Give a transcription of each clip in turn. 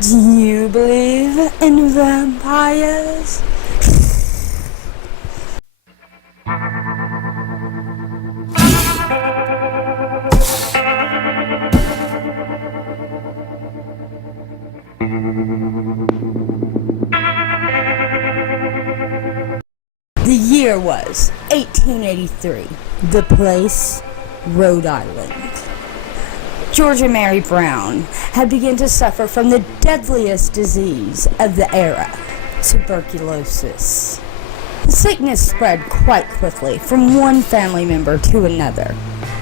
Do you believe in vampires? The year was 1883. The place, Rhode Island. George and Mary Brown had begun to suffer from the deadliest disease of the era, tuberculosis. The sickness spread quite quickly from one family member to another.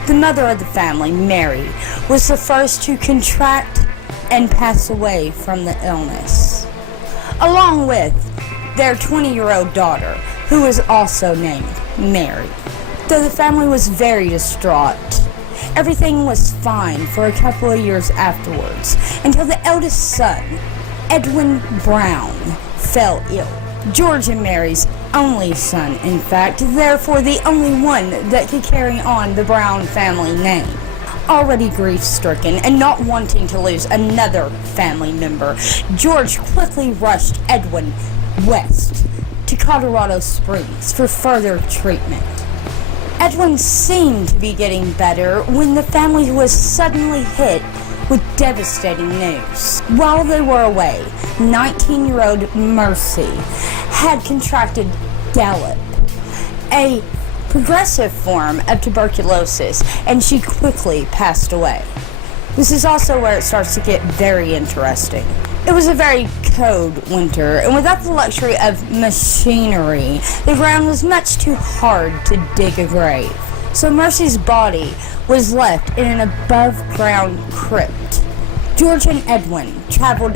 The mother of the family, Mary, was the first to contract and pass away from the illness, along with their 20-year-old daughter, who was also named Mary. Though the family was very distraught, everything was fine for a couple of years afterwards, until the eldest son, Edwin Brown, fell ill. George and Mary's only son, in fact, therefore the only one that could carry on the Brown family name. Already grief-stricken and not wanting to lose another family member, George quickly rushed Edwin west to Colorado Springs for further treatment. Edwin seemed to be getting better when the family was suddenly hit with devastating news. While they were away, 19-year-old Mercy had contracted gallop, a progressive form of tuberculosis, and she quickly passed away. This is also where it starts to get very interesting. It was a very cold winter, and without the luxury of machinery, the ground was much too hard to dig a grave. So Mercy's body was left in an above-ground crypt. George and Edwin traveled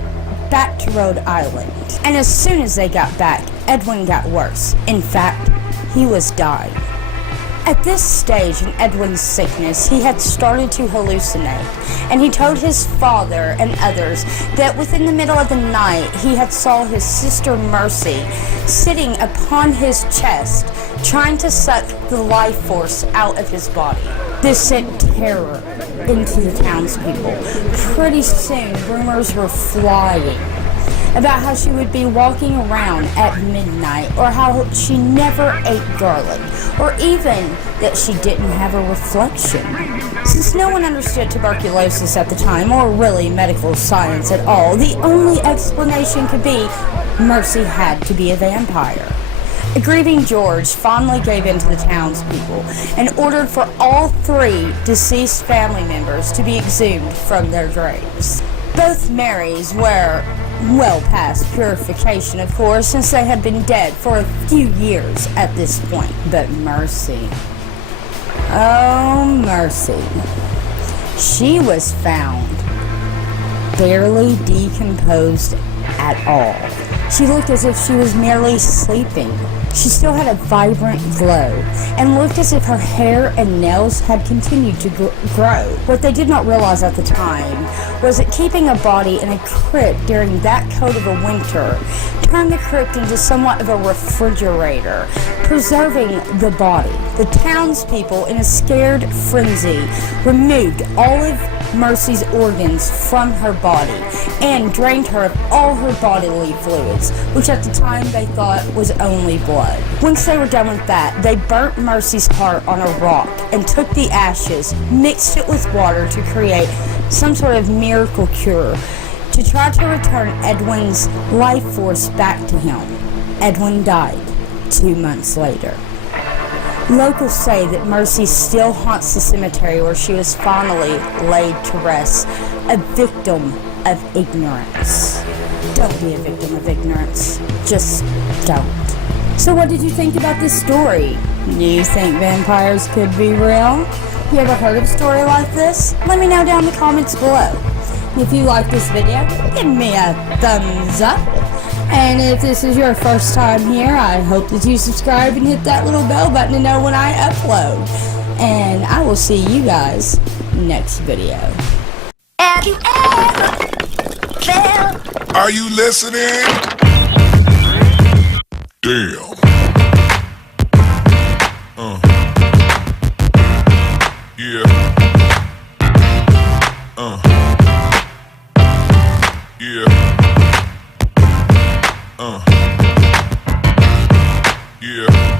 back to Rhode Island, and as soon as they got back, Edwin got worse. In fact, he was dying. At this stage in Edwin's sickness, he had started to hallucinate, and he told his father and others that within the middle of the night he had saw his sister Mercy sitting upon his chest, trying to suck the life force out of his body. This sent terror into the townspeople. Pretty soon, rumors were flying about how she would be walking around at midnight, or how she never ate garlic, or even that she didn't have a reflection. Since no one understood tuberculosis at the time, or really medical science at all, the only explanation could be Mercy had to be a vampire. A grieving George finally gave in to the townspeople and ordered for all three deceased family members to be exhumed from their graves. Both Marys were well past purification, of course, since they had been dead for a few years at this point. But Mercy, oh Mercy, she was found barely decomposed at all. She looked as if she was merely sleeping. She still had a vibrant glow and looked as if her hair and nails had continued to grow. What they did not realize at the time was that keeping a body in a crypt during that cold of a winter turned the crypt into somewhat of a refrigerator, preserving the body. The townspeople, in a scared frenzy, removed all of Mercy's organs from her body and drained her of all her bodily fluids, which at the time they thought was only blood. Once they were done with that, they burnt Mercy's heart on a rock and took the ashes, mixed it with water to create some sort of miracle cure to try to return Edwin's life force back to him. Edwin died 2 months later. Locals say that Mercy still haunts the cemetery where she was finally laid to rest, a victim of ignorance. Don't be a victim of ignorance. Just don't. So what did you think about this story? Do you think vampires could be real? You ever heard of a story like this? Let me know down in the comments below. If you like this video, give me a thumbs up. And if this is your first time here, I hope that you subscribe and hit that little bell button to know when I upload. And I will see you guys next video. Have you ever felt? Are you listening? Damn. Yeah. Yeah. Yeah.